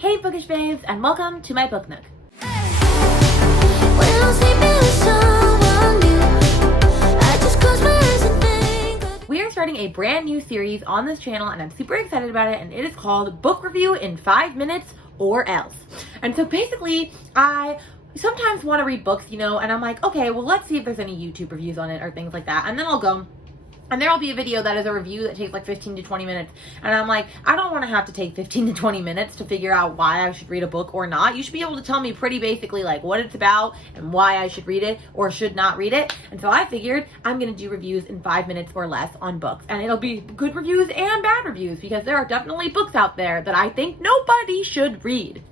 Hey Bookish Babes, and welcome to my book nook. We are starting a brand new series on this channel and I'm super excited about it, and it is called Book Review in 5 Minutes or Else. And so basically, I sometimes want to read books, and I'm like, okay, well, let's see if there's any YouTube reviews on it or things like that. And then I'll go and there'll be a video that is a review that takes like 15 to 20 minutes. And I'm like, I don't want to have to take 15 to 20 minutes to figure out why I should read a book or not. You should be able to tell me pretty basically like what it's about and why I should read it or should not read it. And so I figured I'm going to do reviews in 5 minutes or less on books. And it'll be good reviews and bad reviews because there are definitely books out there that I think nobody should read.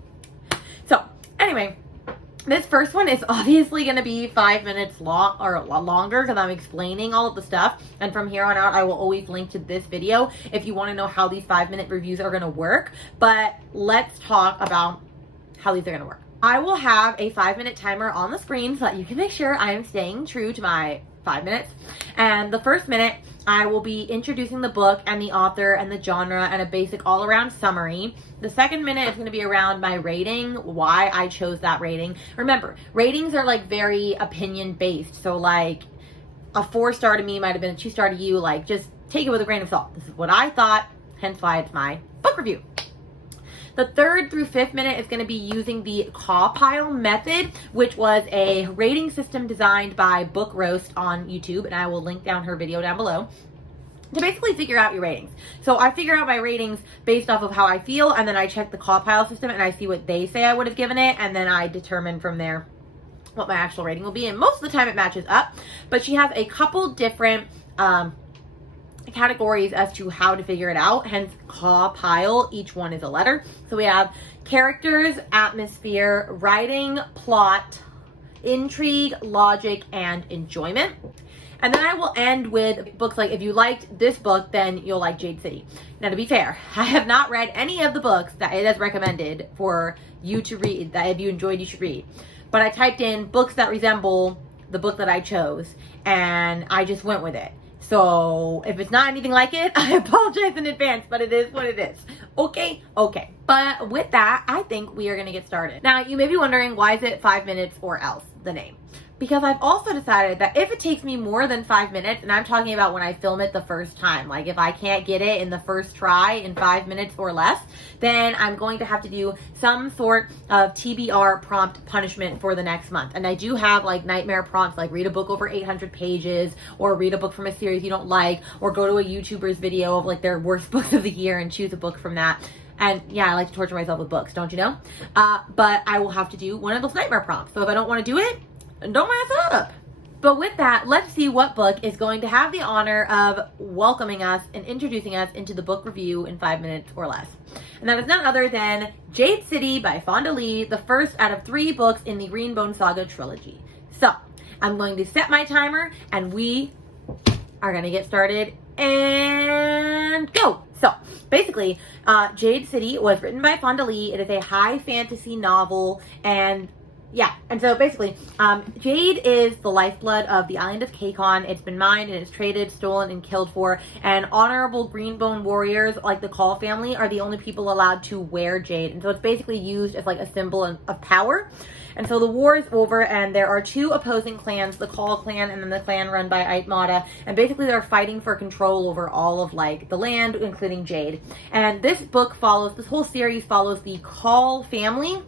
So anyway, this first one is obviously going to be 5 minutes long or longer because I'm explaining all of the stuff. And from here on out, I will always link to this video if you want to know how these 5-minute reviews are going to work. But let's talk about how these are going to work. I will have a 5-minute timer on the screen so that you can make sure I am staying true to my 5 minutes. And the first minute, I will be introducing the book and the author and the genre and a basic all-around summary. The second minute is going to be around my rating, why I chose that rating. Remember, ratings are like very opinion-based. So like a 4-star to me might have been a 2-star to you. Like just take it with a grain of salt. This is what I thought, hence why it's my book review. The 3rd through 5th minute is going to be using the CAWPILE method, which was a rating system designed by Book Roast on YouTube, and I will link down her video down below, to basically figure out your ratings. So I figure out my ratings based off of how I feel, and then I check the CAWPILE system and I see what they say I would have given it, and then I determine from there what my actual rating will be, and most of the time it matches up. But she has a couple different categories as to how to figure it out, hence CAWPILE. Each one is a letter. So we have characters, atmosphere, writing, plot, intrigue, logic, and enjoyment. And then I will end with books like, if you liked this book, then you'll like Jade City. Now, to be fair, I have not read any of the books that it has recommended for you to read, that if you enjoyed, you should read. But I typed in books that resemble the book that I chose, and I just went with it. So if it's not anything like it, I apologize in advance, but it is what it is. Okay. But with that, I think we are going to get started. Now, you may be wondering, why is it 5 minutes or else, the name? Because I've also decided that if it takes me more than 5 minutes, and I'm talking about when I film it the first time, like if I can't get it in the first try in 5 minutes or less, then I'm going to have to do some sort of TBR prompt punishment for the next month. And I do have like nightmare prompts, like read a book over 800 pages, or read a book from a series you don't like, or go to a YouTuber's video of like their worst books of the year and choose a book from that. And yeah, I like to torture myself with books, don't you know? But I will have to do one of those nightmare prompts. So if I don't want to do it, don't mess it up. But with that, let's see what book is going to have the honor of welcoming us and introducing us into the book review in 5 minutes or less. And that is none other than Jade City by Fonda Lee, the first out of 3 books in the Greenbone Saga trilogy. So I'm going to set my timer and we are going to get started and go. So basically, Jade City was written by Fonda Lee. It is a high fantasy novel, and yeah, and so basically, Jade is the lifeblood of the island of CAWPILE. It's been mined and it's traded, stolen, and killed for. And honorable Greenbone warriors like the Call family are the only people allowed to wear Jade. And so it's basically used as like a symbol of power. And so the war is over, and there are 2 opposing clans, the Call clan and then the clan run by Aitmata. And basically they're fighting for control over all of like the land, including Jade. And this whole series follows the Call family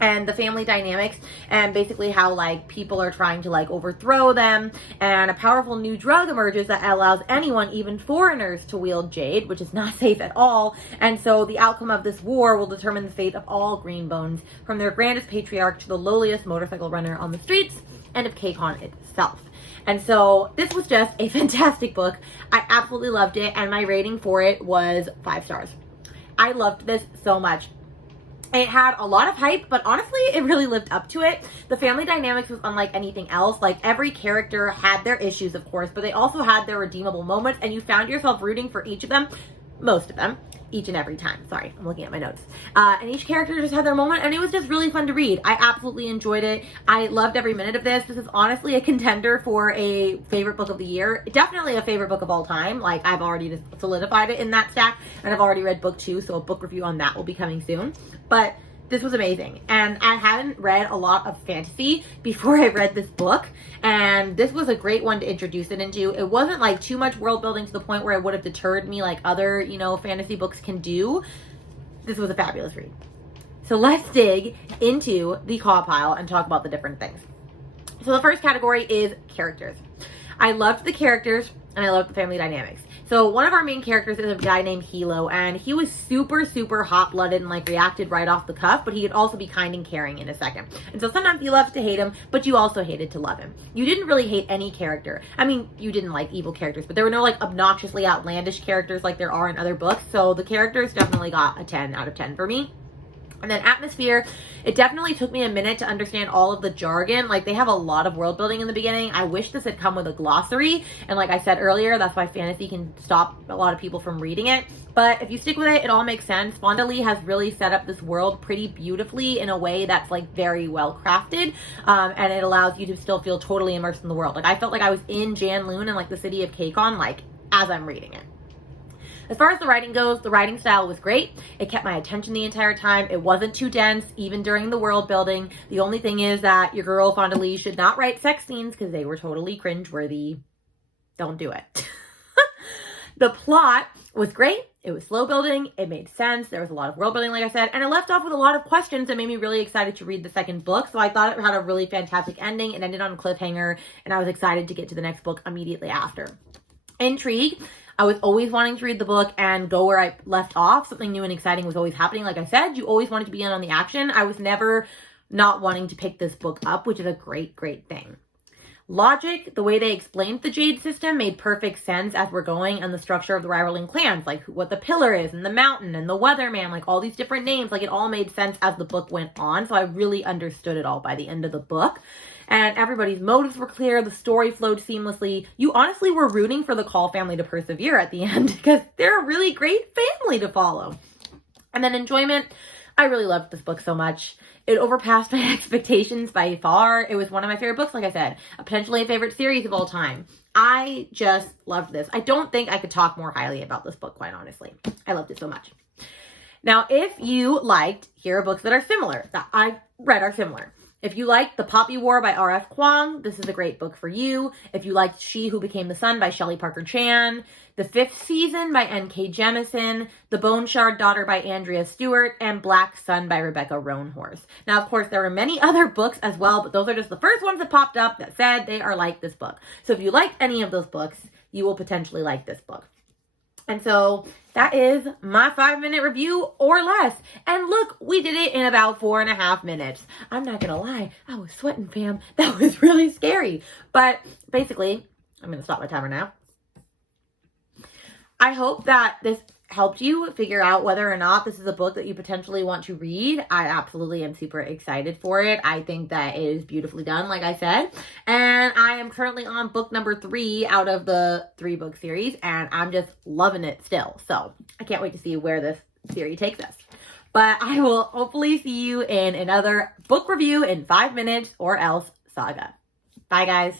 and the family dynamics, and basically how like people are trying to like overthrow them, and a powerful new drug emerges that allows anyone, even foreigners, to wield Jade, which is not safe at all. And so the outcome of this war will determine the fate of all Greenbones, from their grandest patriarch to the lowliest motorcycle runner on the streets, and of CAWPILE itself. And so this was just a fantastic book. I absolutely loved it, and my rating for it was 5 stars. I loved this so much. It had a lot of hype, but honestly, it really lived up to it. The family dynamics was unlike anything else. Like, every character had their issues, of course, but they also had their redeemable moments, and you found yourself rooting for each of them, most of them, each and every time. Sorry, I'm looking at my notes. And each character just had their moment, and it was just really fun to read. I absolutely enjoyed it. I loved every minute of this. This is honestly a contender for a favorite book of the year. Definitely a favorite book of all time. Like, I've already just solidified it in that stack, and I've already read book 2, so a book review on that will be coming soon. But this was amazing, and I hadn't read a lot of fantasy before I read this book, and this was a great one to introduce it into. It wasn't like too much world building to the point where it would have deterred me like other, you know, fantasy books can do. This was a fabulous read. So let's dig into the CAWPILE and talk about the different things. So the first category is characters. I loved the characters, and I loved the family dynamics. So one of our main characters is a guy named Hilo, and he was super, super hot-blooded and like reacted right off the cuff, but he could also be kind and caring in a second. And so sometimes you loved to hate him, but you also hated to love him. You didn't really hate any character. I mean, you didn't like evil characters, but there were no like obnoxiously outlandish characters like there are in other books. So the characters definitely got a 10 out of 10 for me. And then atmosphere, it definitely took me a minute to understand all of the jargon. Like, they have a lot of world building in the beginning. I wish this had come with a glossary. And like I said earlier, that's why fantasy can stop a lot of people from reading it. But if you stick with it, it all makes sense. Fonda Lee has really set up this world pretty beautifully in a way that's like very well crafted. And it allows you to still feel totally immersed in the world. Like, I felt like I was in Janloon and like the city of Kakon, like as I'm reading it. As far as the writing goes, the writing style was great. It kept my attention the entire time. It wasn't too dense, even during the world building. The only thing is that your girl, Fonda Lee, should not write sex scenes because they were totally cringeworthy. Don't do it. The plot was great. It was slow building. It made sense. There was a lot of world building, like I said, and it left off with a lot of questions that made me really excited to read the second book. So I thought it had a really fantastic ending. It ended on a cliffhanger, and I was excited to get to the next book immediately after. Intrigue. I was always wanting to read the book and go where I left off. Something new and exciting was always happening. Like I said, you always wanted to be in on the action. I was never not wanting to pick this book up, which is a great, great thing. Logic, the way they explained the Jade system made perfect sense as we're going, and the structure of the rivaling clans, like what the pillar is and the mountain and the weatherman, like all these different names, like it all made sense as the book went on. So I really understood it all by the end of the book. And everybody's motives were clear. The story flowed seamlessly. You honestly were rooting for the Call family to persevere at the end because they're a really great family to follow. And then enjoyment. I really loved this book so much. It overpassed my expectations by far. It was one of my favorite books, like I said. Potentially a favorite series of all time. I just loved this. I don't think I could talk more highly about this book, quite honestly. I loved it so much. Now, if you liked, here are books that are similar, that I've read are similar. If you liked The Poppy War by R.F. Kuang, this is a great book for you. If you liked She Who Became the Sun by Shelley Parker Chan, The Fifth Season by N.K. Jemisin, The Bone Shard Daughter by Andrea Stewart, and Black Sun by Rebecca Roanhorse. Now, of course, there are many other books as well, but those are just the first ones that popped up that said they are like this book. So if you liked any of those books, you will potentially like this book. And so that is my 5-minute review or less. And look, we did it in about 4.5 minutes. I'm not gonna lie, I was sweating, fam. That was really scary. But basically, I'm gonna stop my timer now. I hope that this helped you figure out whether or not this is a book that you potentially want to read. I absolutely am super excited for it. I think that it is beautifully done, like I said. And I am currently on book number 3 out of the 3-book series, and I'm just loving it still. So I can't wait to see where this series takes us. But I will hopefully see you in another book review in 5 minutes or else saga. Bye, guys.